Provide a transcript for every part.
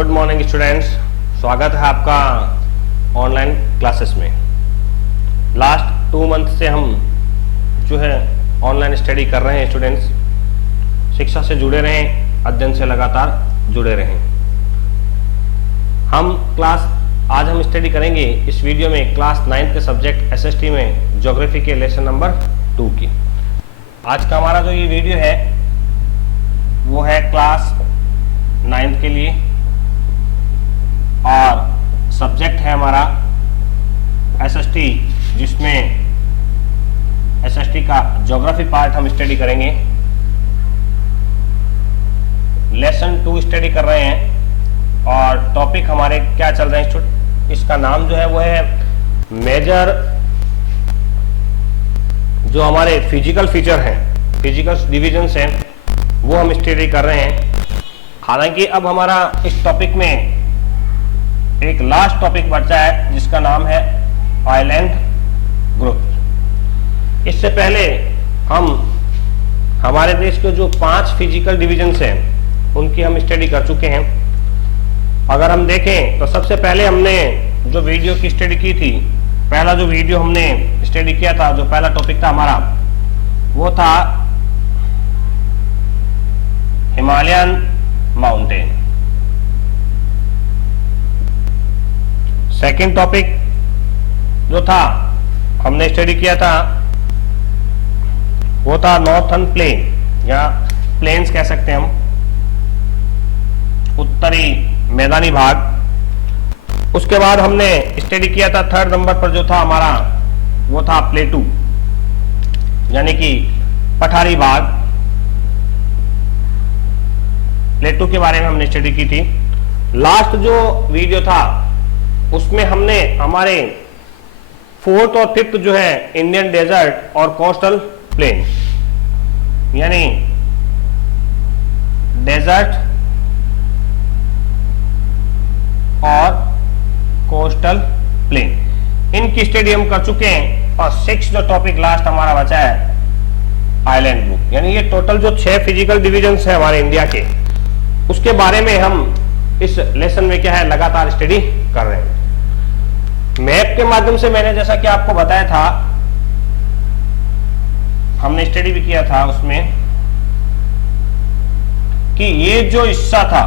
Good morning students, स्वागत है आपका ऑनलाइन क्लासेस में। लास्ट 2 मंथ से हम जो है ऑनलाइन स्टडी कर रहे हैं। स्टूडेंट्स शिक्षा से जुड़े रहें, अध्ययन से लगातार जुड़े रहें। आज हम स्टडी करेंगे इस वीडियो में क्लास 9 के सब्जेक्ट एसएसटी में ज्योग्राफी के लेसन नंबर 2 की। आज का हमारा जो ये वीडियो है वो है क्लास 9 के लिए और सब्जेक्ट है हमारा एसएसटी, जिसमें एसएसटी का ज्योग्राफी पार्ट हम स्टडी करेंगे। लेसन 2 स्टडी कर रहे हैं और टॉपिक हमारे क्या चल रहे हैं। इसका नाम जो है वो है मेजर, जो हमारे फिजिकल फीचर हैं, फिजिकल डिविजन्स हैं, वो हम स्टडी कर रहे हैं। हालांकि अब हमारा इस टॉपिक में एक लास्ट टॉपिक बचा है जिसका नाम है आइलैंड ग्रुप। इससे पहले हम हमारे देश के जो 5 फिजिकल डिविजन्स हैं उनकी हम स्टडी कर चुके हैं। अगर हम देखें तो सबसे पहले हमने जो वीडियो की स्टडी की थी, पहला जो वीडियो हमने स्टडी किया था, जो पहला टॉपिक था हमारा, वो था हिमालयन माउंटेन। सेकेंड टॉपिक जो था हमने स्टडी किया था वो था नॉर्थर्न प्लेन, या प्लेन्स कह सकते हैं हम, उत्तरी मैदानी भाग। उसके बाद हमने स्टडी किया था थर्ड नंबर पर जो था हमारा, वो था प्लेटू, यानी कि पठारी भाग। प्लेटू के बारे में हमने स्टडी की थी। लास्ट जो वीडियो था उसमें हमने हमारे 4th और 5th जो है इंडियन डेजर्ट और कोस्टल प्लेन, यानी डेजर्ट और कोस्टल प्लेन, इनकी स्टडी हम कर चुके हैं। और 6 जो टॉपिक लास्ट हमारा बचा है आइलैंड ग्रुप, यानी ये टोटल जो 6 फिजिकल डिविजन्स हैं हमारे इंडिया के, उसके बारे में हम इस लेसन में क्या है लगातार स्टडी कर रहे हैं। मैप के माध्यम से मैंने जैसा कि आपको बताया था, हमने स्टडी भी किया था उसमें, कि ये जो हिस्सा था,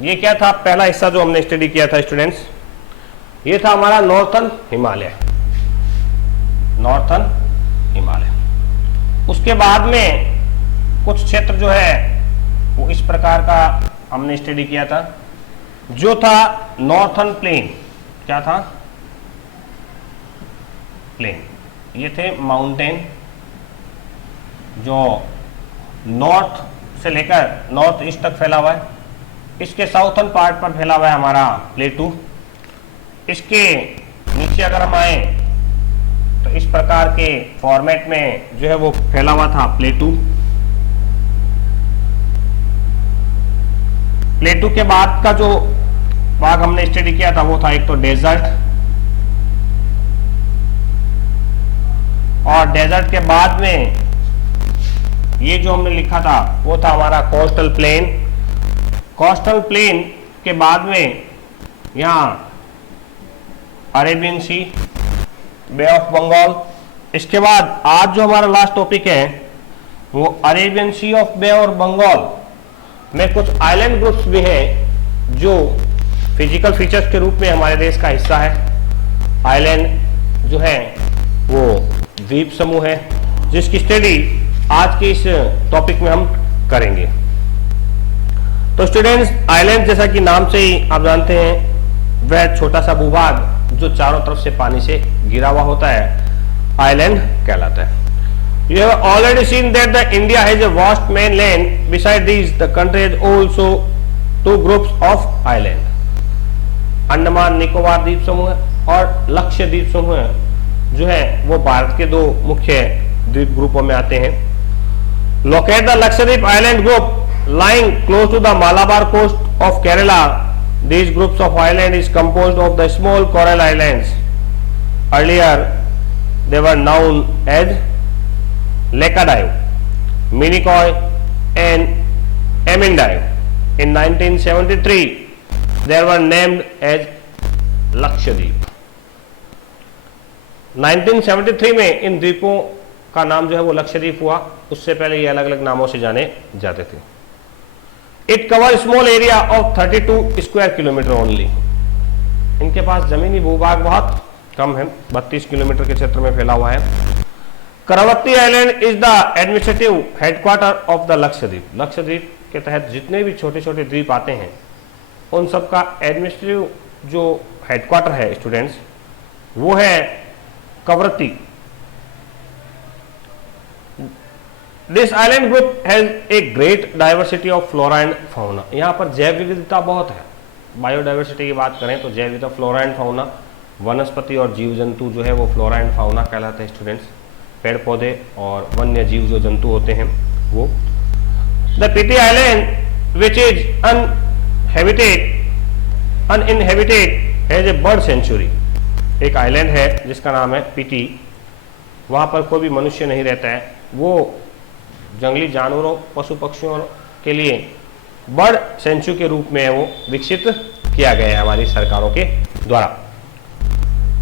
ये क्या था, पहला हिस्सा जो हमने स्टडी किया था स्टूडेंट्स, ये था हमारा नॉर्थर्न हिमालय। नॉर्थर्न हिमालय। उसके बाद में कुछ क्षेत्र जो है वो इस प्रकार का हमने स्टडी किया था, जो था नॉर्थर्न प्लेन। क्या था? प्लेन। ये थे माउंटेन जो नॉर्थ से लेकर नॉर्थ ईस्ट तक फैला हुआ है। इसके साउथर्न पार्ट पर फैला हुआ है हमारा प्लेटू। इसके नीचे अगर हम आए तो इस प्रकार के फॉर्मेट में जो है वो फैला हुआ था प्लेटू। प्लेटू के बाद का जो भाग हमने स्टडी किया था वो था एक तो डेजर्ट, और डेजर्ट के बाद में ये जो हमने लिखा था वो था हमारा कोस्टल प्लेन। कोस्टल प्लेन के बाद में यहाँ Arabian sea, bay of Bengal. इसके बाद आज जो हमारा लास्ट टॉपिक है वो अरेबियन सी ऑफ बे और बंगाल में कुछ आइलैंड ग्रुप्स भी हैं जो फिजिकल फीचर्स के रूप में हमारे देश का हिस्सा है। आइलैंड जो है वो द्वीप समूह है, जिसकी स्टडी आज के इस टॉपिक में हम करेंगे। तो स्टूडेंट्स, आइलैंड जैसा कि नाम से ही आप जानते हैं, वह छोटा सा भूभाग जो चारों तरफ से पानी से घिरा हुआ होता है, आइलैंड कहलाता है। You have already seen that the India has a vast mainland. Besides these, the country has also 2 groups of island. Andaman Nicobar द्वीप समूह और लक्षद्वीप समूह जो है वो भारत के 2 मुख्य द्वीप ग्रुपों में आते हैं। Locate the Lakshadweep island group lying close to the Malabar coast of Kerala. These groups of island is composed of the small coral islands. Earlier, they were known as Laccadive, Minicoy and Amendive. in 1973 they were named as Lakshadweep. 1973 में इन द्वीपों का नाम जो है वो लक्षद्वीप हुआ, उससे पहले ये अलग अलग नामों से जाने जाते थे। It cover small area of 32 square kilometre only. इनके पास जमीनी भूभाग बहुत कम है, 32 किलोमीटर के क्षेत्र में फैला हुआ है। Kavaratti island is the administrative headquarter of the Lakshadweep. Lakshadweep के तहत जितने भी छोटे छोटे द्वीप आते हैं उन सबका एडमिनिस्ट्रेटिव जो हेडक्वार्टर है स्टूडेंट्स, वो है Kavaratti. This island group has a great diversity of flora and fauna. यहाँ पर जैव विविधता बहुत है। बायोडाइवर्सिटी की बात करें तो जैव विविधता, फ्लोरा एंड फाउना, वनस्पति और जीव जंतु जो है वो फ्लोरा एंड फाउना कहलाते हैं स्टूडेंट्स। पेड़ पौधे और वन्य जीव जो जंतु होते हैं वो। The PT island which is uninhabited has a bird sanctuary. एक आइलैंड है जिसका नाम है पीटी, वहाँ पर कोई भी मनुष्य नहीं रहता है। वो जंगली जानवरों, पशु पक्षियों के लिए बर्ड सेंचुरी के रूप में वो विकसित किया गया है हमारी सरकारों के द्वारा।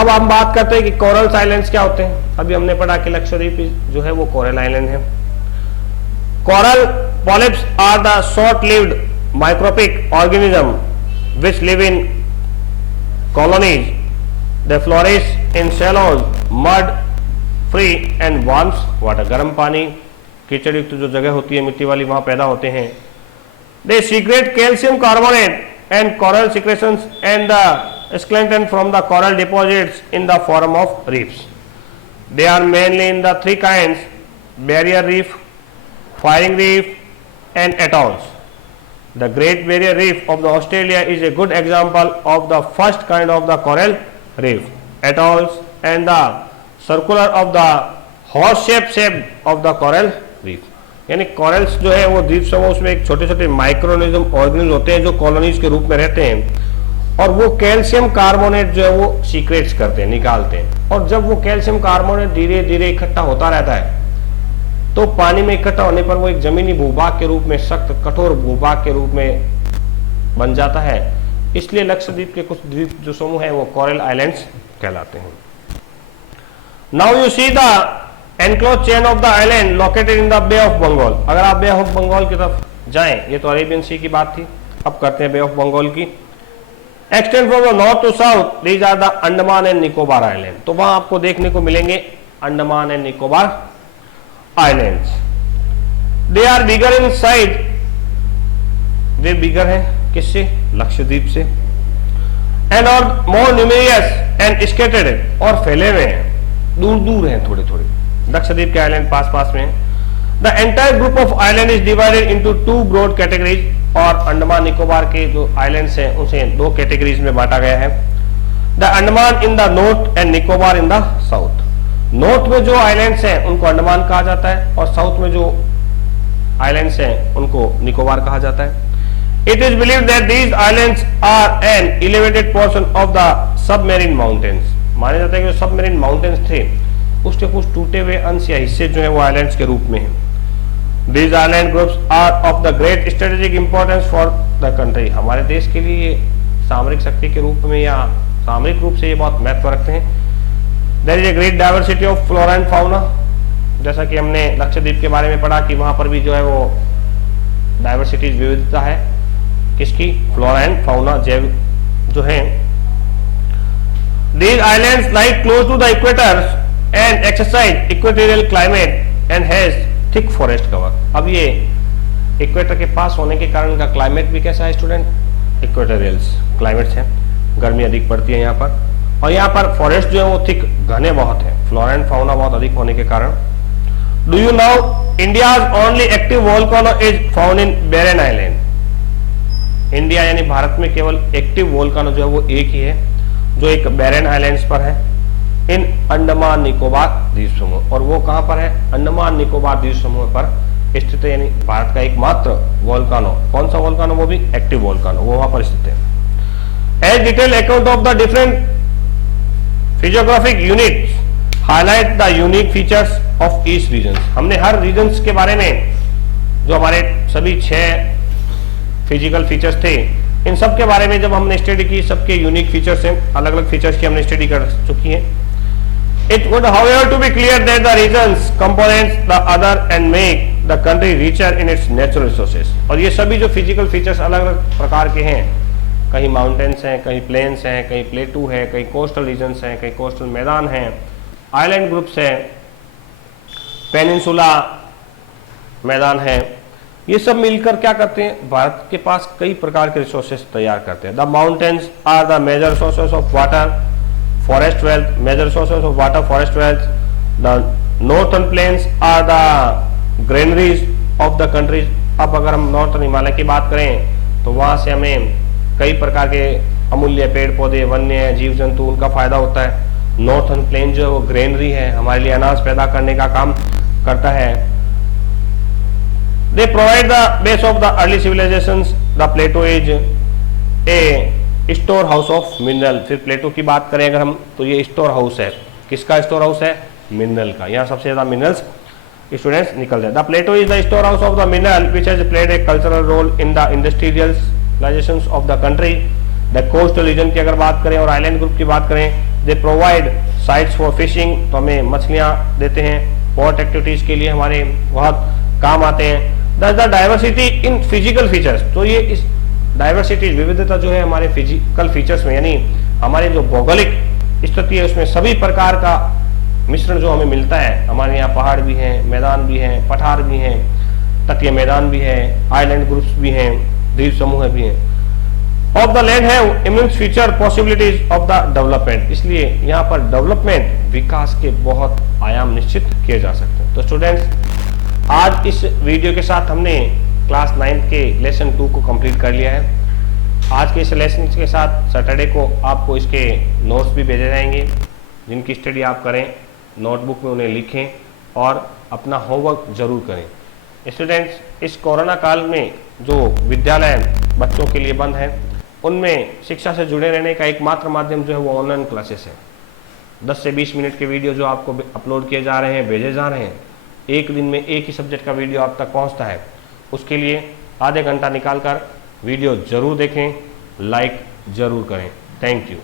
अब हम बात करते हैं कि कोरल आइलैंड्स क्या होते हैं। अभी हमने पढ़ा कि लक्षद्वीप जो है वो कोरल आइलैंड है। Coral polyps are the short lived microscopic organism which live in colonies. They flourish in shallows, mud free and warm water. गर्म पानी, कीचड़ युक्त जो जगह होती है मिट्टी वाली, वहां पैदा होते हैं। They secrete calcium carbonate and coral secretions and the skeleton from the coral deposits in the form of reefs. They are mainly in the three kinds: barrier reef, firing reef and atolls. The Great Barrier Reef of the Australia is a good example of the first kind of the coral reef. Atolls and the circular of the horse-shaped shape of the coral reef. यानी corals जो है वो द्वीप समूह, उसमें एक छोटे छोटे माइक्रोनिज्म ऑर्गेनिज्म होते हैं जो कॉलोनीज के रूप में रहते हैं, और वो कैल्शियम कार्बोनेट जो है वो सीक्रेट्स करते हैं, निकालते हैं। और जब वो कैल्शियम कार्बोनेट धीरे धीरे इकट्ठा होता रहता है तो पानी में इकट्ठा होने पर वो एक जमीनी भूभाग के रूप में, सख्त कठोर भूभाग के रूप में बन जाता है। इसलिए लक्षद्वीप के कुछ द्वीप जो समूह है वो कोरल आइलैंड्स कहलाते हैं। Now you see the enclose chain of the island located in the bay of Bengal. अगर आप बे ऑफ बंगाल की तरफ जाएं, ये तो अरेबियन सी की बात थी, अब करते हैं बे ऑफ बंगाल की। Extend from the north to south these are the Andaman and Nicobar island. तो वहां आपको देखने को मिलेंगे Andaman and Nicobar islands. They are bigger in size, वे बिगर हैं किससे? लक्षद्वीप से। एंड और मोर न्यूमेरियस एंड स्कैटर्ड, और फैले हुए हैं, दूर दूर हैं थोड़े थोड़े। लक्षद्वीप के आइलैंड पास पास में हैं। The entire group of island is divided into two broad categories. और अंडमान निकोबार के जो आइलैंड्स हैं उसे दो कैटेगरीज में बांटा गया है। The Andaman in the north and Nicobar in the south. North में जो आइलैंड्स हैं उनको अंडमान कहा जाता है, और साउथ में जो आइलैंड्स हैं उनको निकोबार कहा जाता है। It is believed that these islands are an elevated portion of the submarine mountains. माना जाता है कि जो सबमेरीन माउंटेन्स थे उसके कुछ टूटे हुए अंश या हिस्से जो है वो आइलैंड्स के रूप में हैं। These island groups are of the great strategic importance for the country. हमारे देश के लिए सामरिक शक्ति के रूप में या सामरिक रूप से ये बहुत महत्व रखते हैं। There is a great diversity of flora and fauna. जैसा कि हमने लक्षद्वीप के बारे में पढ़ा कि वहां पर भी जो है वो डाइवर्सिटी, विविधता है किसकी? फ्लोरा एंड फाउना, जैव जो है। These islands like close to the equator and exercise equatorial climate and has thick forest cover. अब ये इक्वेटर के पास होने के कारण का क्लाइमेट भी कैसा है स्टूडेंट? इक्वेटोरियल्स क्लाइमेट्स है, गर्मी अधिक पड़ती है यहाँ पर, और यहाँ पर फॉरेस्ट जो है वो थिक, घने बहुत है, फ्लोरा एंड फाउना बहुत अधिक होने के कारण। Do you know India's only active volcano is found in barren island. India यानी भारत में केवल एक्टिव वोल्केनो जो है वो एक ही है जो एक बैरन आइलैंड्स पर है, इन अंडमान निकोबार द्वीप समूह। और वो कहां पर है? अंडमान निकोबार द्वीप समूह पर स्थित है, यानी भारत का एकमात्र वोल्केनो। कौन सा वोल्केनो? वो भी एक्टिव वोल्केनो, वो वहां पर स्थित है। As detail account of the different physiographic units highlight the unique features of each region. हमने हर रीजन के बारे में जो हमारे सभी 6 फिजिकल फीचर्स थे, इन सब के बारे में जब हमने स्टडी की, सबके यूनिक फीचर्स हैं, अलग अलग फीचर्स की हमने स्टडी कर चुकी है। It would however to be clear that the regions components the other and make the country richer in its natural resources। और ये सभी जो फिजिकल फीचर्स अलग अलग प्रकार के हैं, कहीं माउंटेन्स हैं, कहीं प्लेन्स हैं, कहीं प्लेटू है, कहीं कोस्टल रीजन्स हैं, कहीं कोस्टल मैदान हैं, आइलैंड ग्रुप्स हैं, पेनिनसुला मैदान है, ये सब मिलकर क्या करते हैं, भारत के पास कई प्रकार के रिसोर्सेस तैयार करते हैं। The mountains are the major sources of water, forest wealth, major sources of water, forest wealth. The northern plains are the granaries of the countries। अब अगर हम नॉर्थन हिमालय की बात करें तो वहां से हमें कई प्रकार के अमूल्य पेड़ पौधे, वन्य जीव जंतु, उनका फायदा होता है। नॉर्थन प्लेन जो है वो ग्रेनरी है, हमारे लिए अनाज पैदा करने का काम करता है। They provide the base of the early civilizations। The Plateau is a store house of mineral. फिर प्लेटो की बात करें अगर हम, तो ये स्टोर हाउस है, किसका स्टोर हाउस है, मिनरल का। यहाँ सबसे ज्यादा मिनरल्स स्टूडेंट्स निकल जाए। The plateau is the store house of the mineral which has played a cultural role in the industrialisation of the country. The coastal region की अगर बात करें और आइलैंड ग्रुप की बात करें, they provide sites for fishing, तो हमें मछलियां देते हैं, पोर्ट एक्टिविटीज के लिए हमारे बहुत काम आते हैं। The diversity in physical features, तो ये इस डाइवर्सिटी विविधता जो है हमारे फिजिकल फीचर्स में, यानी हमारे जो भौगोलिक स्थिति है उसमें सभी प्रकार का मिश्रण जो हमें मिलता है। हमारे यहाँ पहाड़ भी हैं, मैदान भी हैं, पठार भी हैं, तटीय मैदान भी है, आइलैंड ग्रुप्स भी हैं, द्वीप समूह भी हैं। ऑफ द लैंड है immense future possibilities of the development, इसलिए यहाँ पर डेवलपमेंट, विकास के बहुत आयाम निश्चित किए जा सकते हैं। तो स्टूडेंट्स, आज इस वीडियो के साथ हमने क्लास 9 के लेसन 2 को कंप्लीट कर लिया है। आज के इस लेसन के साथ सैटरडे को आपको इसके नोट्स भी भेजे जाएंगे, जिनकी स्टडी आप करें, नोटबुक में उन्हें लिखें और अपना होमवर्क जरूर करें। स्टूडेंट्स, इस कोरोना काल में जो विद्यालय बच्चों के लिए बंद है, उनमें शिक्षा से जुड़े रहने का एकमात्र माध्यम जो है वो ऑनलाइन क्लासेस है। 10 से 20 मिनट के वीडियो जो आपको अपलोड किए जा रहे हैं, भेजे जा रहे हैं, एक दिन में एक ही सब्जेक्ट का वीडियो आप तक पहुँचता है। उसके लिए आधे घंटा निकालकर वीडियो जरूर देखें, लाइक जरूर करें। Thank you.